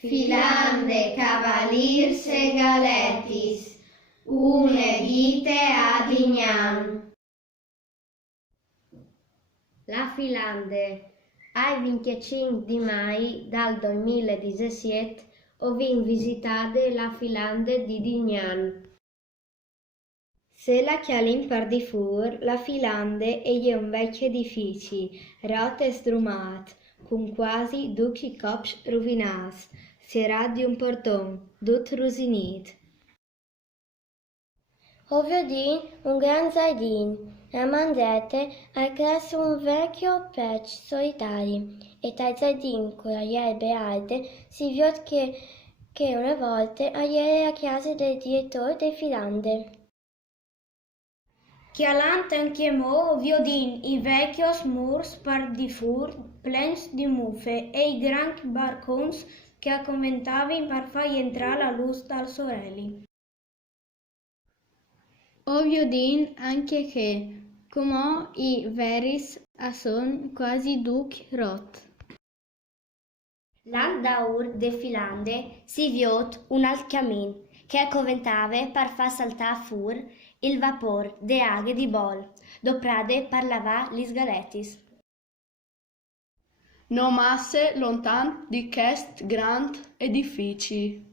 Filande cavaliers egaletis, une vite ad ignam. La Filande, ai 25 di mai dal 2017 ho vin visitare la Filande di Dignan. Se la chialin par di fur, la Filande è un vecchio edifici, rot e strumat, con quasi duci cops rovinas, serà di un porton, dut rusinit. Ovvio di un gran giardino, a mandete al grasso un vecchio pec solitari, e dal giardino con le erbe alte si vio che una volta era la casa del direttore de Filande. Chialant enchiemò viodin i vecchios murs par di fur plens di muffe e i gran barcons che acconventavi per far entrare la luz dal sorelli. Ovvio din anche che, come i veris a son quasi duc rot. L'andaur de Filande si viot un alt camin che accoventave per far saltar fur il vapor de aghe di bol, doprade per lavar lis galetis. No masse lontan di chest grand edifici,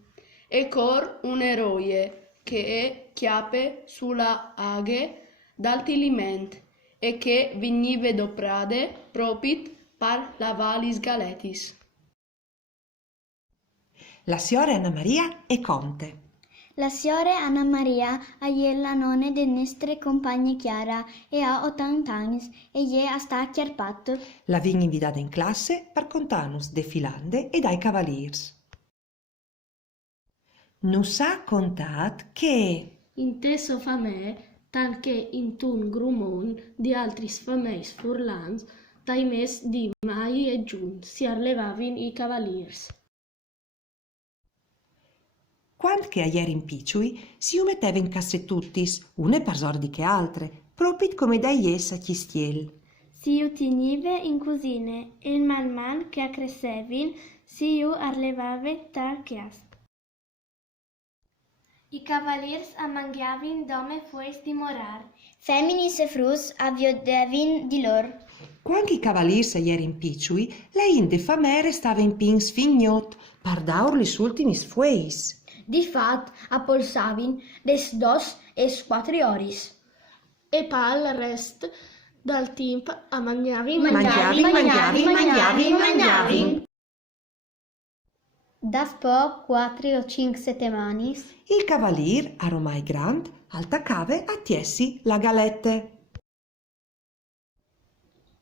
e cor un eroe che è chiape sulla aghe d'altiliment e che venive doprade propit par lavar lis galetis. La signora Anna Maria è conte. La signora Anna Maria è la nonna de nostre compagne Chiara e ha 80 anni e è sta chiarpato. La vin invitata in classe per contarnos de Filande e dai cavaliers. Nus ha contat che Inteso famè, tal che in tun grumon di altri fameis furlans, dai mes di mai e giun si arlevavin i cavaliers. quando che a ieri in picciui si metteva in cassetuttis, une per sordi che altre, propit come da ies a chistiel. Si utinive in cusine e man che accrescevin si arlevave tal chias. I cavaliers amangiavin dome fues dimorar. Feminis e frus aviodevin di lor. Quando i cavaliers a ieri in picciui, la inde famere stava in pins fignot, par daur lis ultimis fueis. Di fat appolsavin des dos es quatrioris. E pal rest dal timp a mangiavin. Mangiavin. Das po 4 o 5 setemanis, Il cavalier, aromai grand, altacave a tiessi la galette.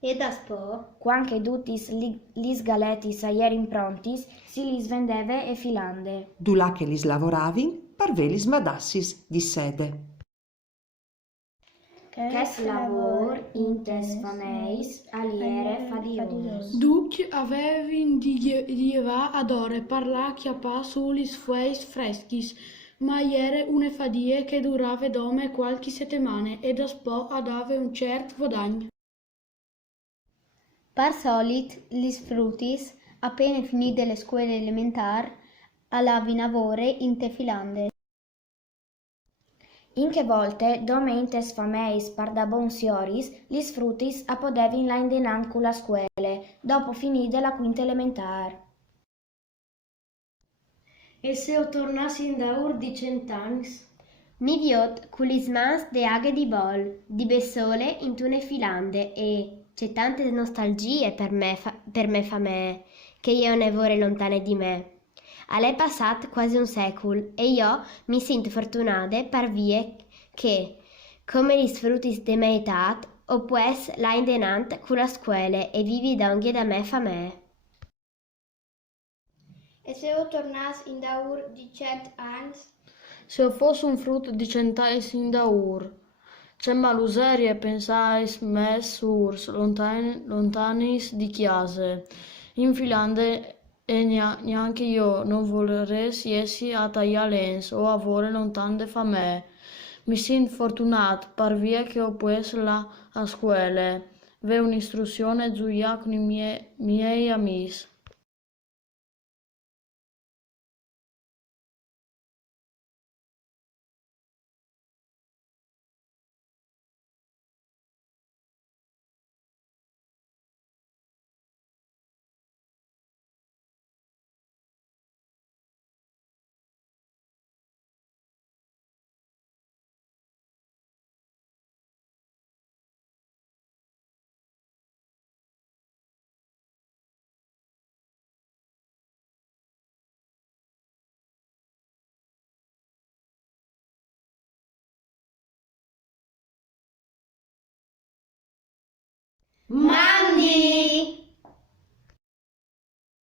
e das po Quanche dutis lis galetis aier improntis, si lis vendeve e Filande. Dulà che lis lavoravin, parvelis madassis di sede. Ches lavor intes fameis aliere fadios. Duc avevin dieva ad ore parla chiapà sulis fueis freschis, ma iere une fadie che durave dome qualche settimane e da spo adave un cert vodagn. par solit lis frutis, appena finite le scuole elementar, alavin avore in te Filande. Inche volte, dome intes fameis par da bon sioris, lis frutis apodevin la indenancula scuele, dopo finite la quinta elementar. E se o tornassi in daur di 100 ans? Mi viot culis mans de aghe di bol, di bessole in tune Filande e c'è tante nostalgie per me famè, che io ne vorrei lontane di me. All'è passat quasi un secol e io mi sento fortunate per vie che, come gli sfrutis de me etat, o pues la indenant cu la scuole e vivi da unghie da me famè. E se o tornas in daur di 100 ans? Se o fosse un frutto di 100 ans in daur, c'è maluserie pensais mes urs lontanis di chiase, in Filande e neanche io non voleresti essi a taglialens o avore lontan de famè. Mi sin fortunat par via che ho pues la a scuole, ve un'istruzione giuia con i miei amis. Mandi!